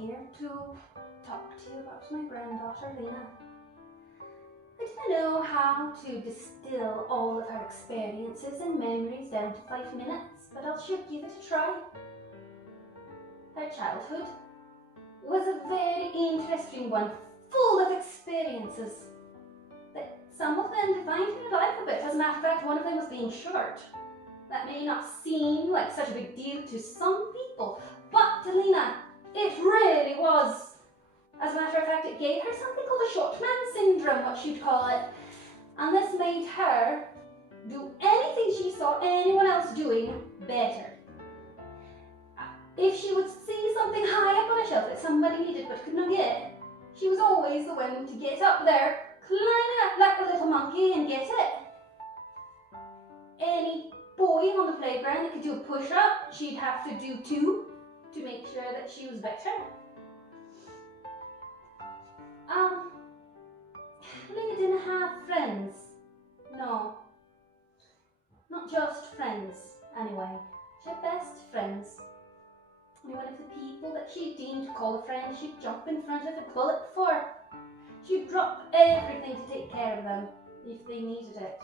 here to talk to you about my granddaughter, Lena. I didn't know how to distill all of her experiences and memories down to 5 minutes, but I'll sure give it a try. Her childhood was a very interesting one, full of experiences. But some of them defined her life a bit. As a matter of fact, one of them was being short. That may not seem like such a big deal to some people, but to Lena, it really was. As a matter of fact, it gave her something called a short man syndrome, what she'd call it. And this made her do anything she saw anyone else doing better. If she would see something high up on a shelf that somebody needed but could not get, she was always the one to get up there, climb up like a little monkey and get it. Any boy on the playground that could do a push-up, she'd have to do 2 to make sure that she was better. Lena didn't have friends. No. Not just friends, anyway. She had best friends. And one of the people that she deemed to call a friend, she'd jump in front of a bullet for. She'd drop everything to take care of them if they needed it.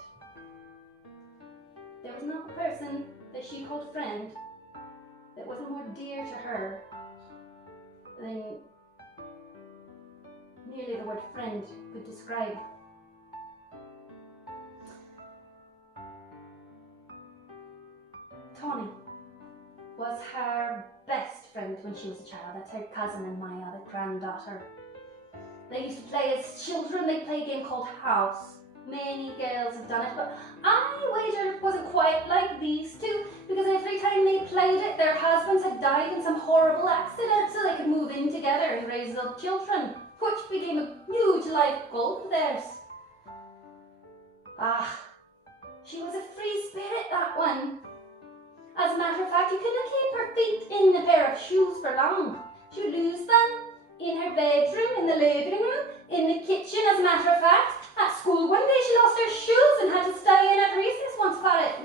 There was not a person that she called friend that wasn't more dear to her than merely the word friend could describe. Tawny was her best friend when she was a child. That's her cousin and my other granddaughter. They used to play as children. They played a game called House. Many girls have done it, but I wager it wasn't quite like these two, because every time they played it, their husbands had died in some horrible accident so they could move in together and raise little children, which became a huge life goal of theirs. She was a free spirit, that one. As a matter of fact, you couldn't keep her feet in a pair of shoes for long. She would lose them in her bedroom, in the living room, in the kitchen. As a matter of fact, at school one day she lost her shoes and had to stay in at recess once for it.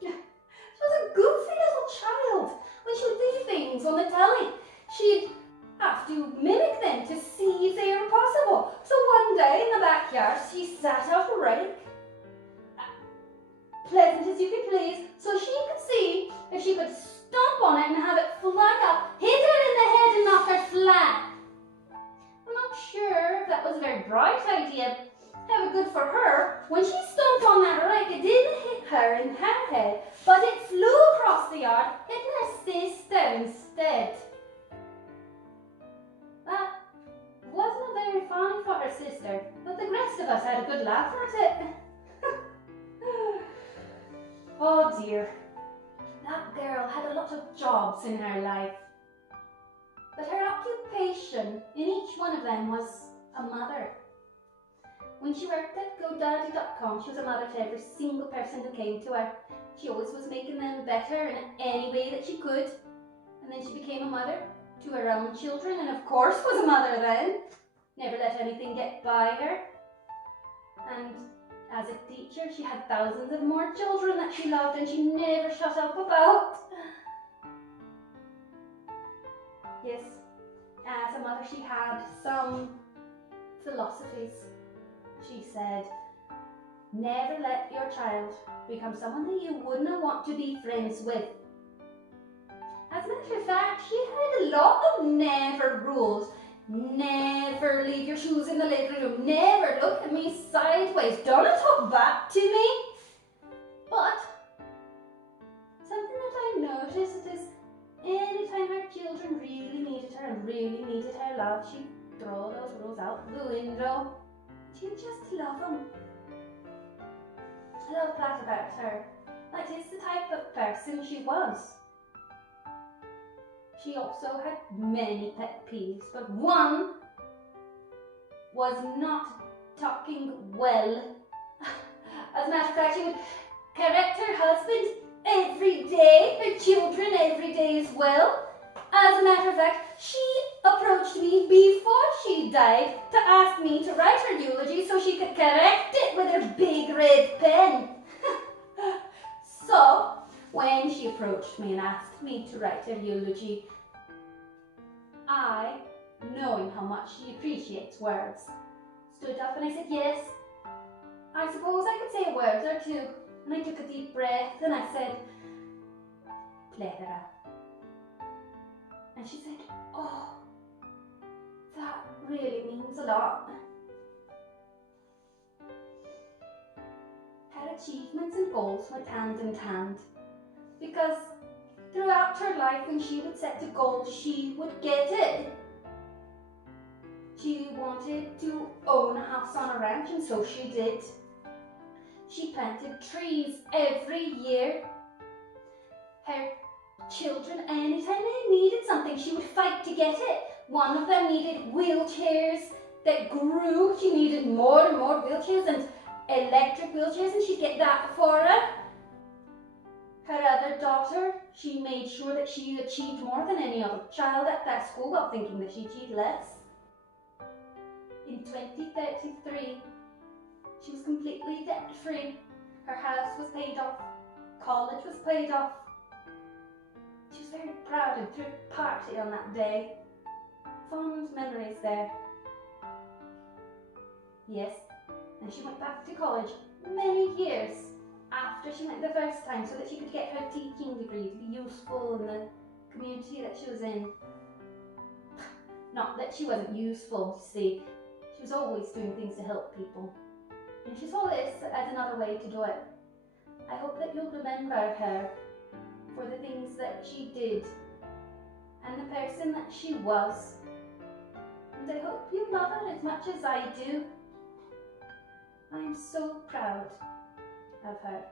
She was a goofy little child. When she would see things on the telly, she'd have to mimic them to see if they were possible. So one day in the backyard, she sat out a rake, pleasant as you could please, so she could see if she could stomp on it and have it fly up, hit her in the head and knock her flat. I'm not sure if that was a very bright idea. However, good for her. When she stomped on that rake, it didn't hit her in her head, but it flew across the yard, hitting her sister instead. That wasn't very funny for her sister, but the rest of us had a good laugh at it. Oh dear, that girl had a lot of jobs in her life, but her occupation in each one of them was a mother. When she worked at GoDaddy.com, she was a mother to every single person who came to her. She always was making them better in any way that she could. And then she became a mother to her own children, and of course was a mother then. Never let anything get by her. And as a teacher, she had thousands of more children that she loved and she never shut up about. Yes, as a mother she had some philosophies. She said, never let your child become someone that you wouldn't want to be friends with. As a matter of fact, she had a lot of never rules. Never leave your shoes in the living room. Never look at me sideways. Don't talk back to me. But something that I noticed is anytime her children really needed her and really needed her love, she'd throw those rules out the window. She'd just love them. I love that about her. That is the type of person she was. She also had many pet peeves, but one was not talking well. As a matter of fact, she would correct her husband every day, her children every day as well. As a matter of fact, she approached me before she died to ask me to write her eulogy so she could correct it with her big red pen. So, when she approached me and asked me to write her eulogy, I, knowing how much she appreciates words, stood up and I said, yes, I suppose I could say a word or two. And I took a deep breath and I said, plethora. And she said, oh, that really means a lot. Her achievements and goals went hand in hand, because throughout her life when she would set a goal, she would get it. She wanted to own a house on a ranch, and so she did. She planted trees every year. Her children, anytime they needed something, she would fight to get it. One of them needed wheelchairs that grew. She needed more and more wheelchairs and electric wheelchairs, and she'd get that for her. Her other daughter, she made sure that she achieved more than any other child at that school while thinking that she achieved less. In 2033, she was completely debt-free. Her house was paid off. College was paid off. She was very proud and threw a party on that day. Fond memories there. Yes, and she went back to college many years after she went the first time, so that she could get her teaching degree to be useful in the community that she was in. Not that she wasn't useful, you see. She was always doing things to help people. And she saw this as another way to do it. I hope that you'll remember her for the things that she did and the person that she was. And I hope you love her as much as I do. I'm so proud of her.